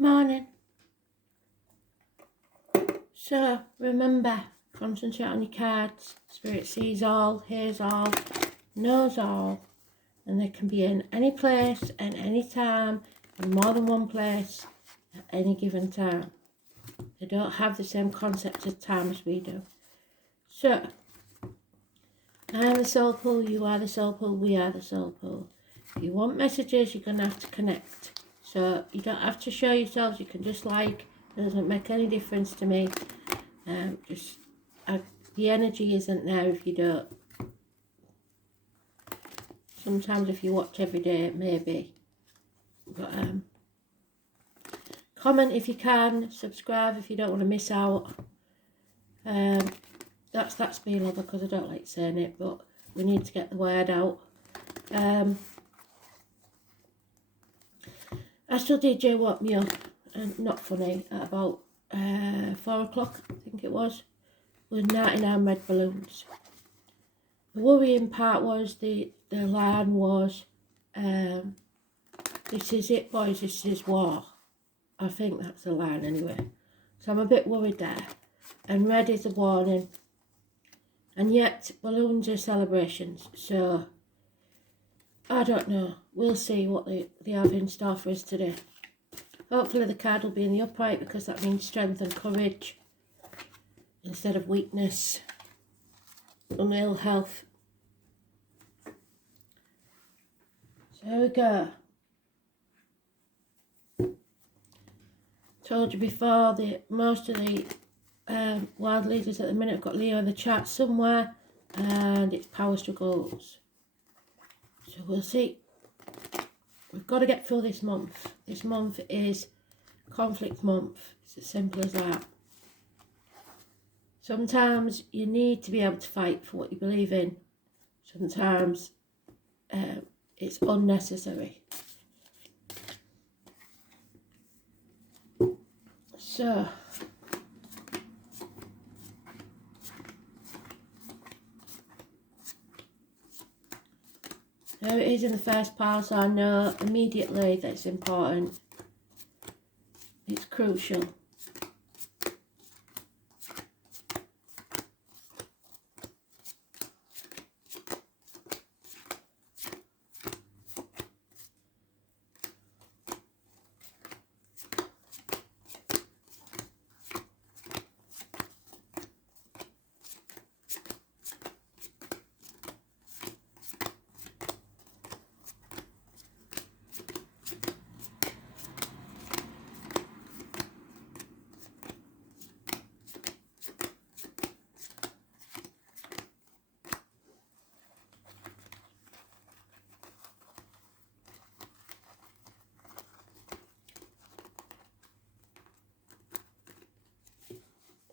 Morning. So remember, concentrate on your cards. Spirit sees all, hears all, knows all, and they can be in any place at any time, in more than one place at any given time. They don't have the same concept of time as we do. So, I am the soul pool, you are the soul pool, we are the soul pool. If you want messages, you're going to have to connect. So you don't have to show yourselves, you can just like, it doesn't make any difference to me. The energy isn't there if you don't. Sometimes if you watch every day, maybe. But comment if you can, subscribe if you don't want to miss out. That's me, lover, because I don't like saying it, but we need to get the word out. Astral DJ woke me up, and not funny, at about 4 o'clock, I think it was, with 99 red balloons. The worrying part was the line was, this is it, boys, this is war. I think that's the line anyway. So I'm a bit worried there. And red is a warning. And yet, balloons are celebrations. So, I don't know. We'll see what they have in store for us today. Hopefully the card will be in the upright, because that means strength and courage instead of weakness and ill health. So here we go. Told you before that most of the wild leaders at the minute have got Leo in the chart somewhere, and it's power struggles. So we'll see. We've got to get through this month. This month is conflict month. It's as simple as that. Sometimes you need to be able to fight for what you believe in. Sometimes it's unnecessary. So, there it is in the first pile, so I know immediately that it's important. It's crucial.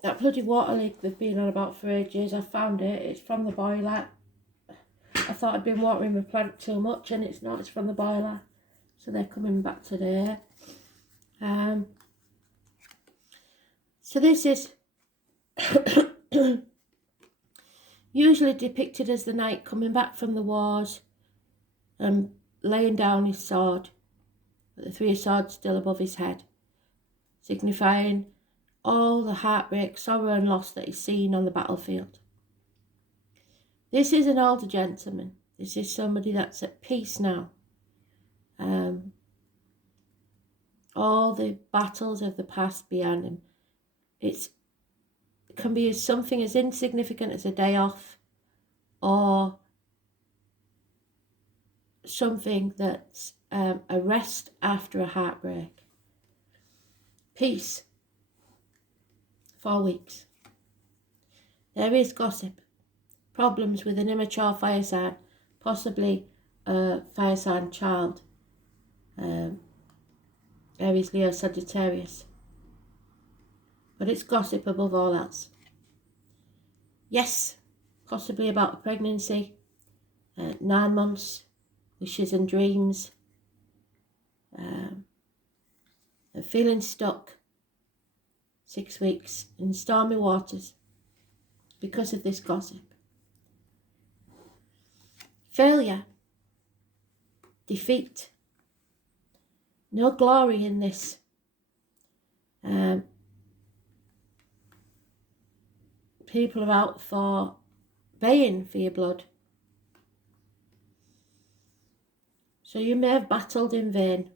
That bloody water leak they've been on about for ages, I found it. It's from the boiler. I thought I'd been watering my plant too much, and it's not. It's from the boiler. So they're coming back today. So this is usually depicted as the knight coming back from the wars and laying down his sword, with the three of swords still above his head, signifying all the heartbreak, sorrow and loss that he's seen on the battlefield. This is an older gentleman. This is somebody that's at peace now. All the battles of the past behind him. It can be something as insignificant as a day off, or something that's a rest after a heartbreak. Peace. 4 weeks. There is gossip. Problems with an immature fire sign, possibly a fire sign child. Aries, Leo, Sagittarius. But it's gossip above all else. Yes, possibly about a pregnancy. 9 months, wishes and dreams. And feeling stuck. 6 weeks in stormy waters because of this gossip. Failure. Defeat. No glory in this. People are out for baying for your blood. So you may have battled in vain.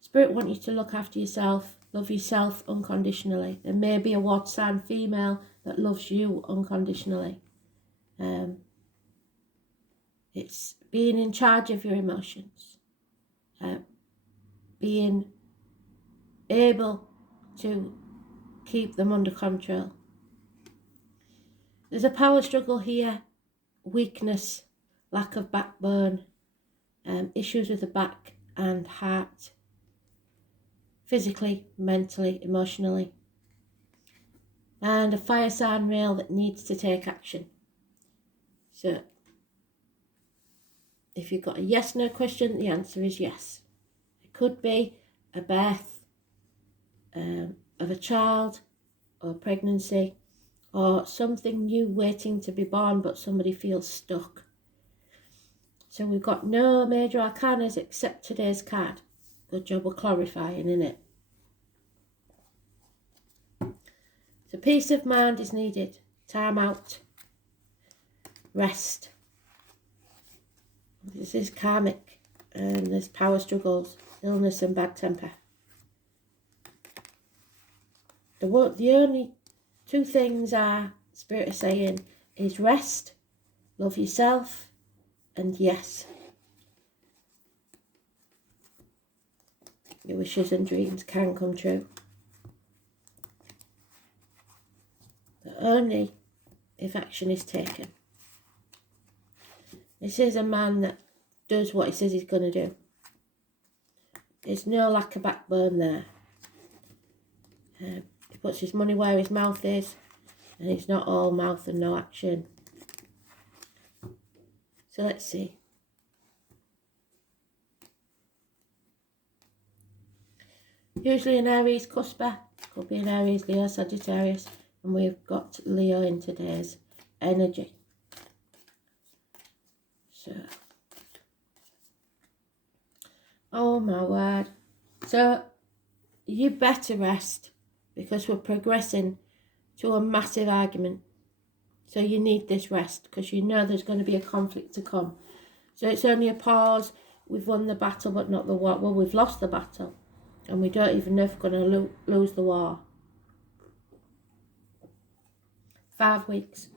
Spirit want you to look after yourself, love yourself unconditionally. There may be a water sign female that loves you unconditionally. It's being in charge of your emotions. Being able to keep them under control. There's a power struggle here, weakness, lack of backbone, issues with the back and heart, physically, mentally, emotionally, and a fire sign male that needs to take action. So if you've got a yes/no question, the answer is yes. It could be a birth of a child or pregnancy, or something new waiting to be born, but somebody feels stuck. So we've got no major arcanas except today's card. Good job of clarifying, innit? So peace of mind is needed. Time out. Rest. This is karmic, and there's power struggles, illness and bad temper. The only two things our Spirit is saying is rest, love yourself, and yes. Your wishes and dreams can come true. But only if action is taken. This is a man that does what he says he's going to do. There's no lack of backbone there. He puts his money where his mouth is, and it's not all mouth and no action. So let's see. Usually an Aries cusper, could be an Aries, Leo, Sagittarius, and we've got Leo in today's energy. So, oh my word. So you better rest, because we're progressing to a massive argument. So you need this rest, because you know there's going to be a conflict to come. So it's only a pause. We've won the battle, but not the war. Well, we've lost the battle, and we don't even know if we're going to lose the war. 5 weeks.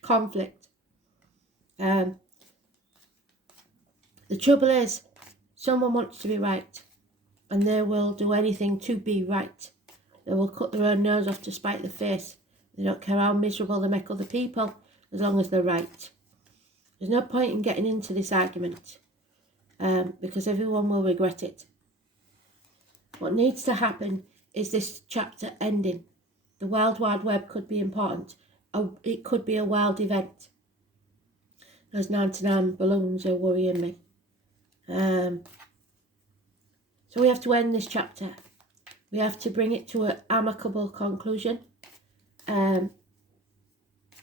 Conflict. The trouble is, someone wants to be right, and they will do anything to be right. They will cut their own nose off to spite their face. They don't care how miserable they make other people, as long as they're right. There's no point in getting into this argument, because everyone will regret it. What needs to happen is this chapter ending. The World Wide Web could be important. It could be a wild event. Those 99 balloons are worrying me. So we have to end this chapter. We have to bring it to an amicable conclusion.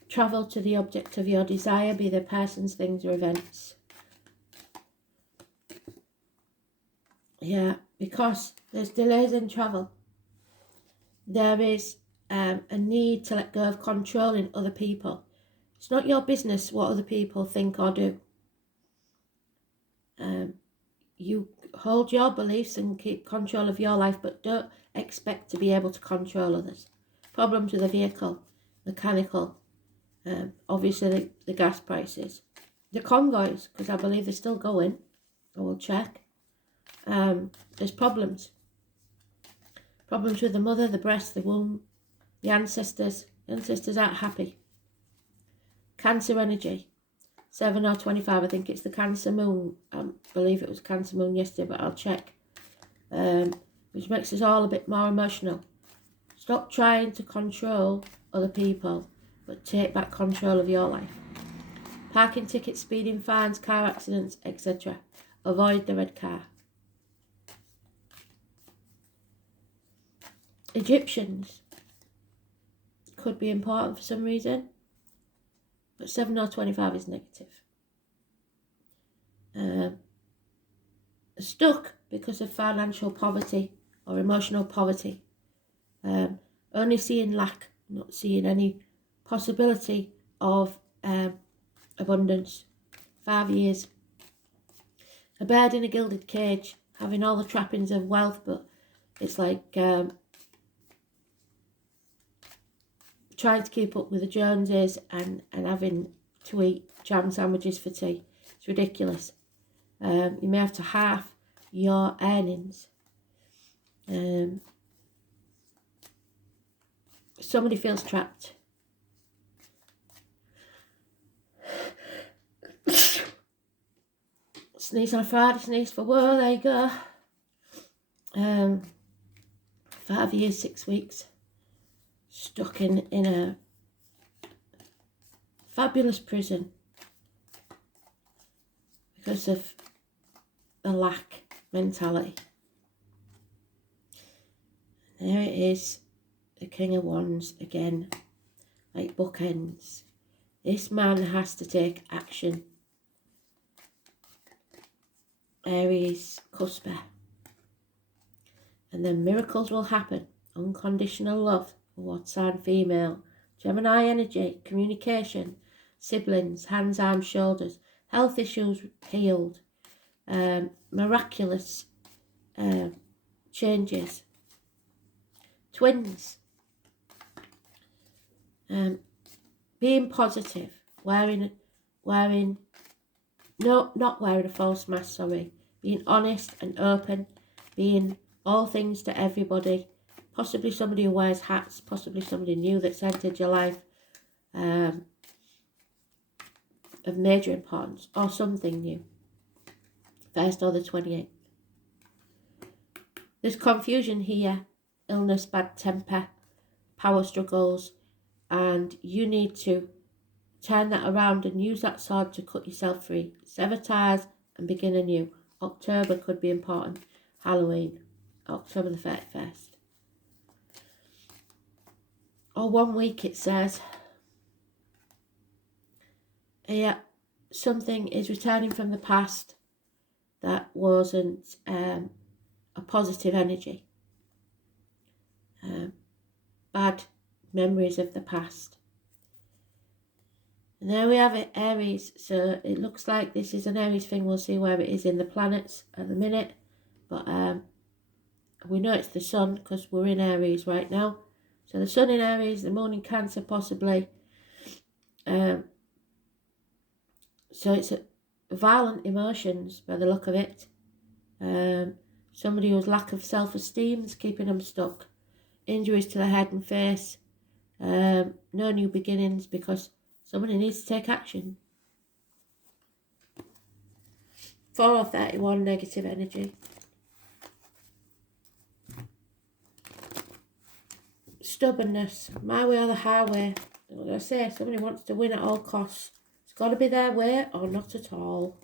Travel to the object of your desire, be they persons, things or events. Yeah, because there's delays in travel. There is a need to let go of controlling other people. It's not your business what other people think or do. You hold your beliefs and keep control of your life, but don't expect to be able to control others. Problems with a vehicle, mechanical, obviously the gas prices. The convoys, because I believe they're still going. I will check. There's problems. Problems with the mother, the breast, the womb, the ancestors. The ancestors aren't happy. Cancer energy. 7 or 25, I think it's the Cancer moon. I believe it was Cancer moon yesterday, but I'll check. Which makes us all a bit more emotional. Stop trying to control other people, but take back control of your life. Parking tickets, speeding fines, car accidents, etc. Avoid the red car. Egyptians could be important for some reason, but 7 or 25 is negative. Stuck because of financial poverty or emotional poverty. Only seeing lack, not seeing any possibility of abundance. 5 years. A bird in a gilded cage, having all the trappings of wealth, but it's like trying to keep up with the Joneses and having to eat jam sandwiches for tea. It's ridiculous. You may have to half your earnings. Somebody feels trapped. Sneeze on a Friday, sneeze for whoa, there you go. 5 years, 6 weeks. Stuck in a fabulous prison because of the lack mentality. There it is, the King of Wands again, like bookends. This man has to take action. Aries, cusper. And then miracles will happen. Unconditional love for what sign? Female. Gemini energy, communication, siblings, hands, arms, shoulders, health issues healed, miraculous changes, twins, being positive, not wearing a false mask, sorry, being honest and open, being all things to everybody, possibly somebody who wears hats, possibly somebody new that's entered your life of major importance, or something new. 1st or the 28th. There's confusion here, illness, bad temper, power struggles, and you need to turn that around and use that sword to cut yourself free. Sever ties and begin anew. October could be important. Halloween, October the 31st. Or 1 week, it says. Yeah, something is returning from the past that wasn't a positive energy. Bad memories of the past. And there we have it, Aries. So it looks like this is an Aries thing. We'll see where it is in the planets at the minute. But we know it's the sun because we're in Aries right now. So the sun in Aries, the moon in Cancer possibly. So it's violent emotions by the look of it. Somebody whose lack of self-esteem is keeping them stuck. Injuries to the head and face. No new beginnings because somebody needs to take action. 4 or 31 negative energy. Stubbornness. My way or the highway. Like I say, somebody wants to win at all costs. It's got to be their way or not at all.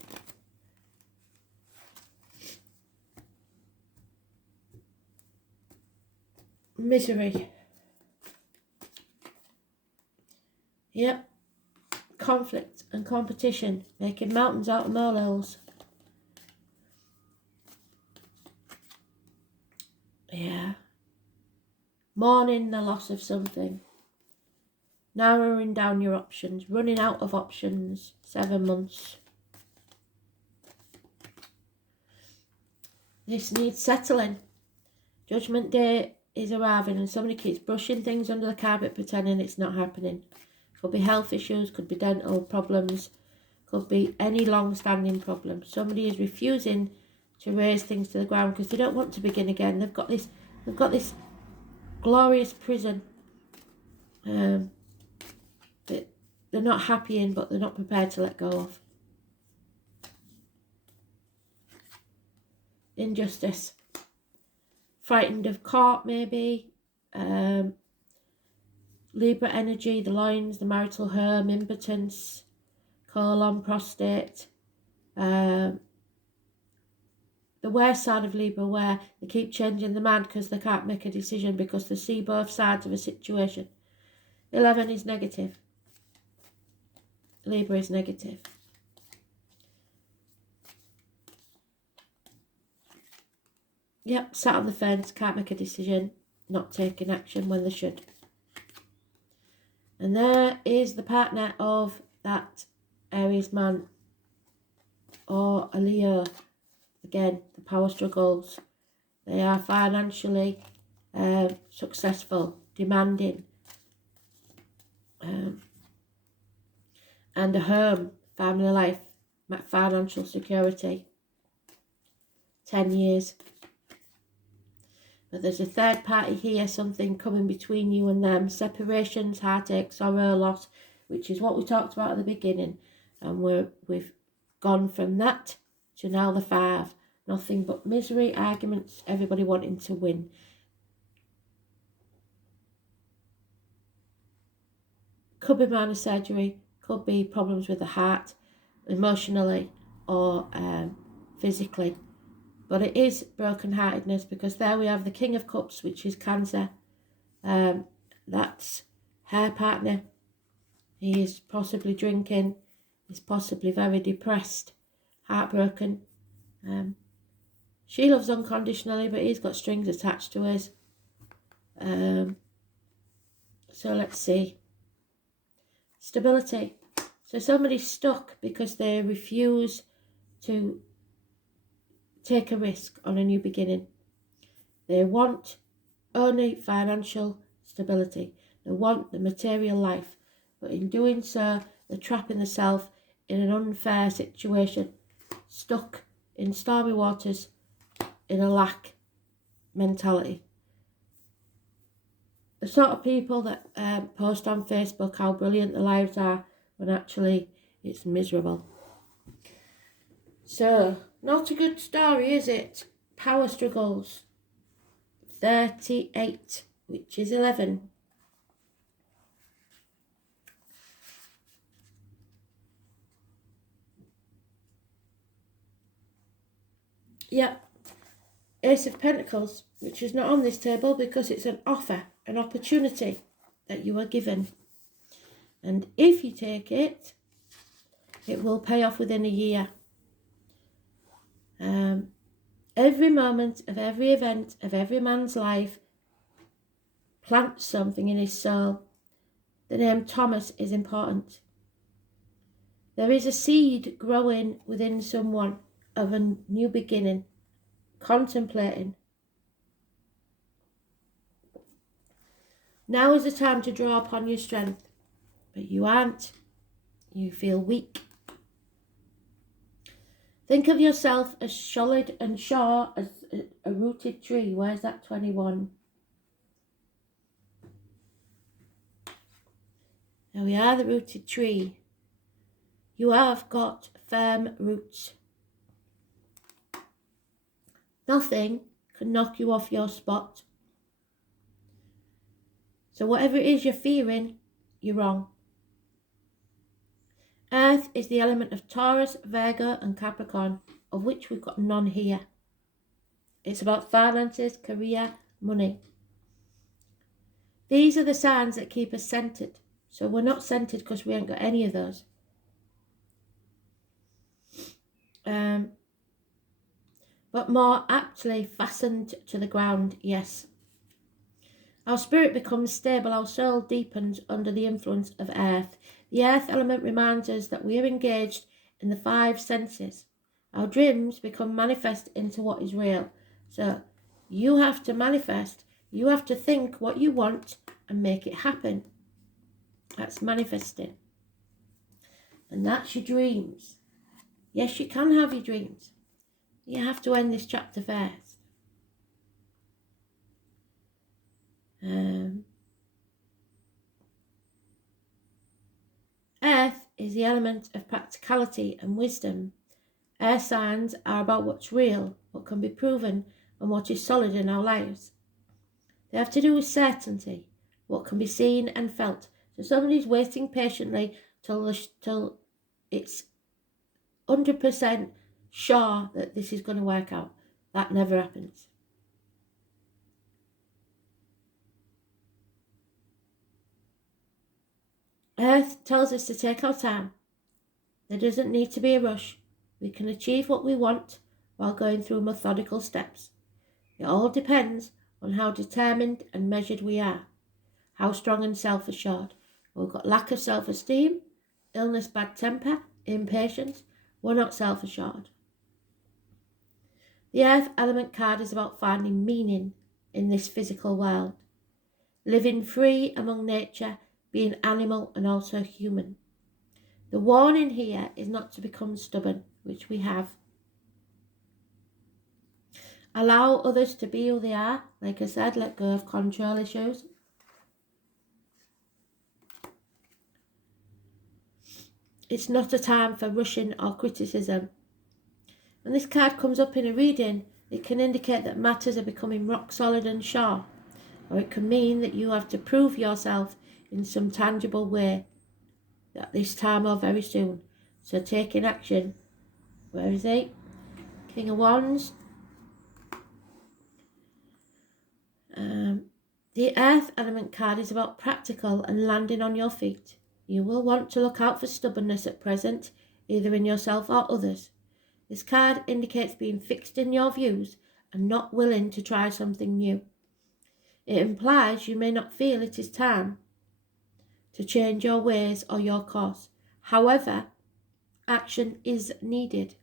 Misery. Yep. Conflict and competition. Making mountains out of molehills. Yeah. Mourning the loss of something. Narrowing down your options. Running out of options. 7 months. This needs settling. Judgment Day is arriving and somebody keeps brushing things under the carpet pretending it's not happening. Could be health issues, could be dental problems, could be any long-standing problem. Somebody is refusing to raise things to the ground because they don't want to begin again. They've got this glorious prison that they're not happy in, but they're not prepared to let go of. Injustice. Frightened of court, maybe. Libra energy, the lines, the marital home, impotence, colon, prostate. The worst side of Libra, where they keep changing the man because they can't make a decision because they see both sides of a situation. 11 is negative. Libra is negative. Yep, sat on the fence, can't make a decision, not taking action when they should. And there is the partner of that Aries man, or a Leo. Again, the power struggles. They are financially successful, demanding, and a home, family life, financial security. 10 years. But there's a third party here, something coming between you and them. Separations, heartache, sorrow, loss, which is what we talked about at the beginning. And we've gone from that to now the 5. Nothing but misery, arguments, everybody wanting to win. Could be minor surgery, could be problems with the heart, emotionally or physically. But it is broken-heartedness, because there we have the King of Cups, which is Cancer. That's her partner. He is possibly drinking. He's possibly very depressed, heartbroken. She loves unconditionally, but he's got strings attached to us. So let's see. Stability. So somebody's stuck because they refuse to take a risk on a new beginning. They want only financial stability. They want the material life. But in doing so, they're trapping themselves in an unfair situation, stuck in stormy waters, in a lack mentality. The sort of people that post on Facebook how brilliant their lives are, when actually it's miserable. So, not a good story, is it? Power struggles. 38, which is 11. Yep. Ace of Pentacles, which is not on this table because it's an offer, an opportunity that you are given. And if you take it, it will pay off within a year. Every moment of every event of every man's life plants something in his soul. The name Thomas is important. There is a seed growing within someone of a new beginning, contemplating. Now is the time to draw upon your strength, but you aren't. You feel weak. Think of yourself as solid and sure as a rooted tree. Where's that 21? Now we are the rooted tree. You have got firm roots. Nothing can knock you off your spot. So whatever it is you're fearing, you're wrong. Earth is the element of Taurus, Virgo and Capricorn, of which we've got none here. It's about finances, career, money. These are the signs that keep us centered. So we're not centered because we ain't got any of those. But more aptly fastened to the ground, yes. Our spirit becomes stable, our soul deepens under the influence of earth. The earth element reminds us that we are engaged in the 5 senses. Our dreams become manifest into what is real. So you have to manifest, you have to think what you want and make it happen. That's manifesting. And that's your dreams. Yes, you can have your dreams. You have to end this chapter first. Earth is the element of practicality and wisdom. Air signs are about what's real, what can be proven, and what is solid in our lives. They have to do with certainty, what can be seen and felt. So somebody's waiting patiently till it's 100% sure that this is going to work out. That never happens. Earth tells us to take our time. There doesn't need to be a rush. We can achieve what we want while going through methodical steps. It all depends on how determined and measured we are, how strong and self-assured. We've got lack of self-esteem, illness, bad temper, impatience. We're not self-assured. The Earth element card is about finding meaning in this physical world, living free among nature, being animal and also human. The warning here is not to become stubborn, which we have. Allow others to be who they are. Like I said, let go of control issues. It's not a time for rushing or criticism. When this card comes up in a reading, it can indicate that matters are becoming rock solid and sure, or it can mean that you have to prove yourself in some tangible way at this time or very soon. So taking action. Where is he? King of Wands. The Earth element card is about practical and landing on your feet. You will want to look out for stubbornness at present, either in yourself or others. This card indicates being fixed in your views and not willing to try something new. It implies you may not feel it is time to change your ways or your course. However, action is needed.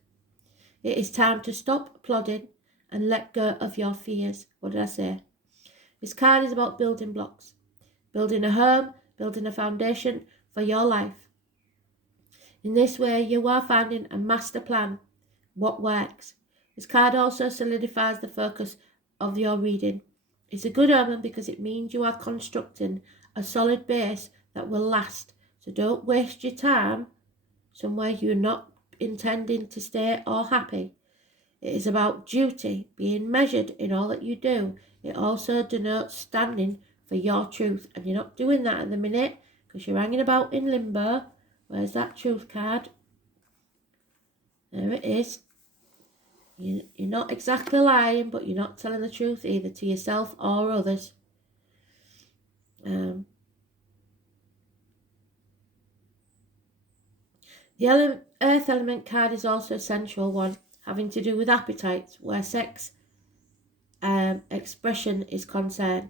It is time to stop plodding and let go of your fears. What did I say? This card is about building blocks, building a home, building a foundation for your life. In this way, you are finding a master plan, what works. This card also solidifies the focus of your reading. It's a good omen because it means you are constructing a solid base that will last. So don't waste your time somewhere you're not intending to stay or happy. It is about duty, being measured in all that you do. It also denotes standing for your truth, and you're not doing that at the minute because you're hanging about in limbo. Where's that truth card? There it is. You're not exactly lying, but you're not telling the truth either to yourself or others. The Earth element card is also a sensual one, having to do with appetites, where sex expression is concerned.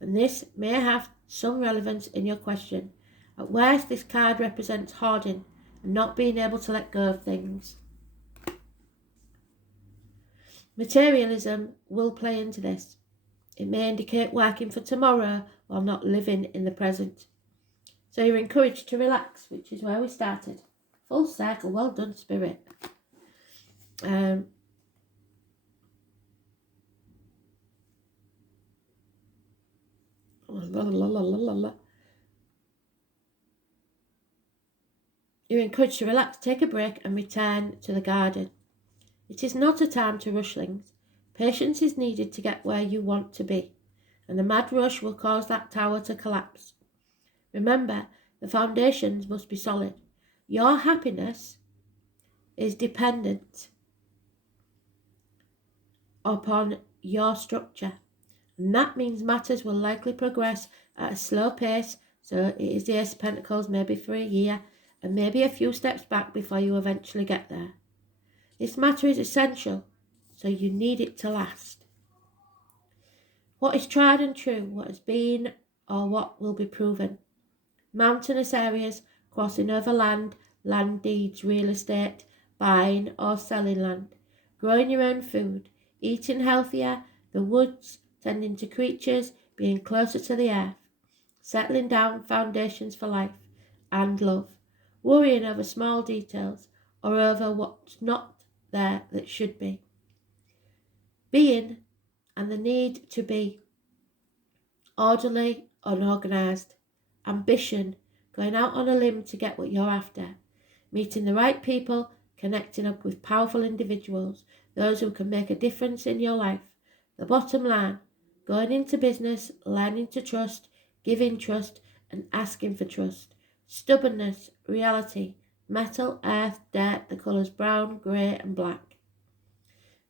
And this may have some relevance in your question. At worst, this card represents hoarding and not being able to let go of things. Materialism will play into this. It may indicate working for tomorrow while not living in the present. So you're encouraged to relax, which is where we started. Full circle, well done, Spirit. La, la, la, la, la. You're encouraged to relax, take a break and return to the garden. It is not a time to rush things. Patience is needed to get where you want to be, and a mad rush will cause that tower to collapse. Remember, the foundations must be solid. Your happiness is dependent upon your structure, and that means matters will likely progress at a slow pace. So it is the Ace of Pentacles, maybe for a year, and maybe a few steps back before you eventually get there. This matter is essential, so you need it to last. What is tried and true, what has been or what will be proven. Mountainous areas, crossing over land, land deeds, real estate, buying or selling land, growing your own food, eating healthier, the woods, tending to creatures, being closer to the earth, settling down foundations for life and love, worrying over small details or over what's not there that should be. Being and the need to be orderly, unorganised, ambition, going out on a limb to get what you're after, meeting the right people, connecting up with powerful individuals, those who can make a difference in your life. The bottom line, going into business, learning to trust, giving trust and asking for trust. Stubbornness, reality, metal, earth, dirt, the colours brown, grey and black.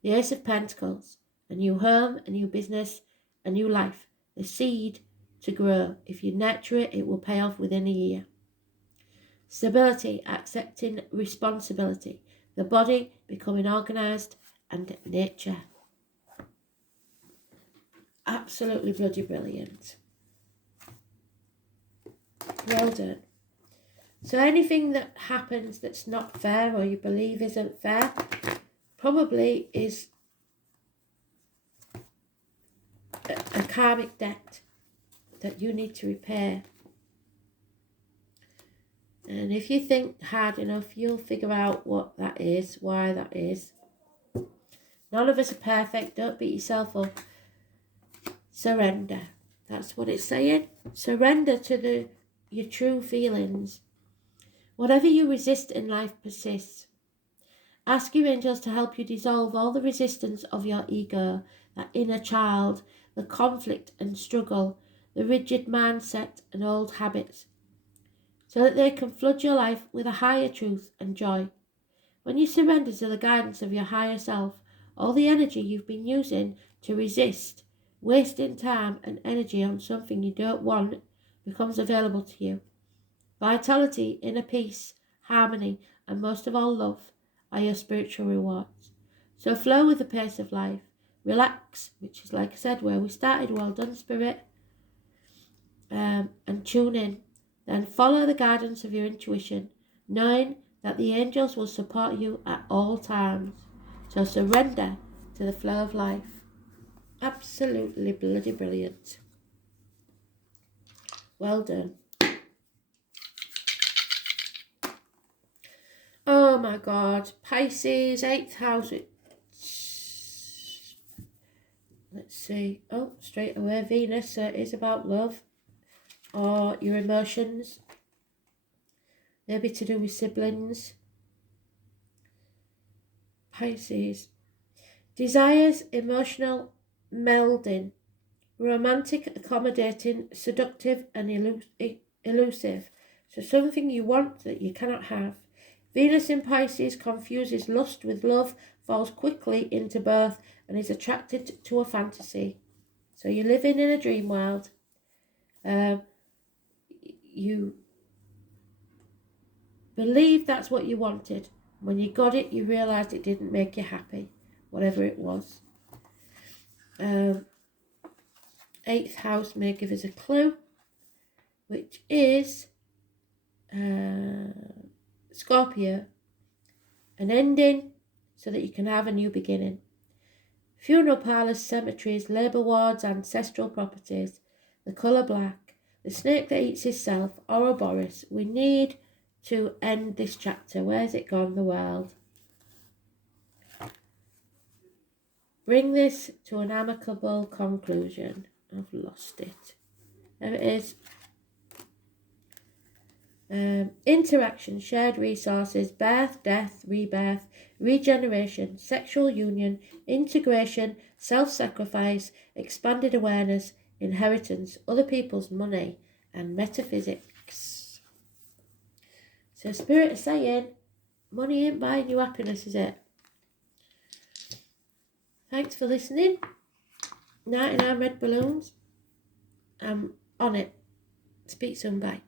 The Ace of Pentacles, a new home, a new business, a new life, the seed to grow. If you nurture it, it will pay off within a year. Stability, accepting responsibility, the body becoming organised and nature. Absolutely bloody brilliant. Well done. So anything that happens that's not fair or you believe isn't fair probably is a karmic debt that you need to repay. And if you think hard enough, you'll figure out what that is, why that is. None of us are perfect. Don't beat yourself up. Surrender. That's what it's saying. Surrender to your true feelings. Whatever you resist in life persists. Ask your angels to help you dissolve all the resistance of your ego, that inner child, the conflict and struggle, the rigid mindset and old habits, so that they can flood your life with a higher truth and joy. When you surrender to the guidance of your higher self, all the energy you've been using to resist, wasting time and energy on something you don't want, becomes available to you. Vitality, inner peace, harmony, and most of all love are your spiritual rewards. So flow with the pace of life. Relax, which is, like I said, where we started. Well done, Spirit. And tune in. Then follow the guidance of your intuition, knowing that the angels will support you at all times. So surrender to the flow of life. Absolutely bloody brilliant. Well done. Oh my God. Pisces, 8th house. Let's see. Oh, straight away, Venus. So it is about love or your emotions. Maybe to do with siblings. Pisces. Desires, emotional melding. Romantic, accommodating, seductive and elusive. So something you want that you cannot have. Venus in Pisces confuses lust with love, falls quickly into birth and is attracted to a fantasy. So you're living in a dream world. You believe that's what you wanted. When you got it, you realised it didn't make you happy, whatever it was. 8th house may give us a clue, which is Scorpio. An ending so that you can have a new beginning. Funeral parlours, cemeteries, labour wards, ancestral properties, the colour black, the snake that eats itself, Ouroboros. We need to end this chapter. Where's it gone, the world? Bring this to an amicable conclusion. I've lost it. There it is. Interaction, shared resources, birth, death, rebirth, regeneration, sexual union, integration, self-sacrifice, expanded awareness, inheritance, other people's money, and metaphysics. So Spirit is saying, money ain't buying you happiness, is it? Thanks for listening. 99 red balloons. I'm on it. Speak soon, bye.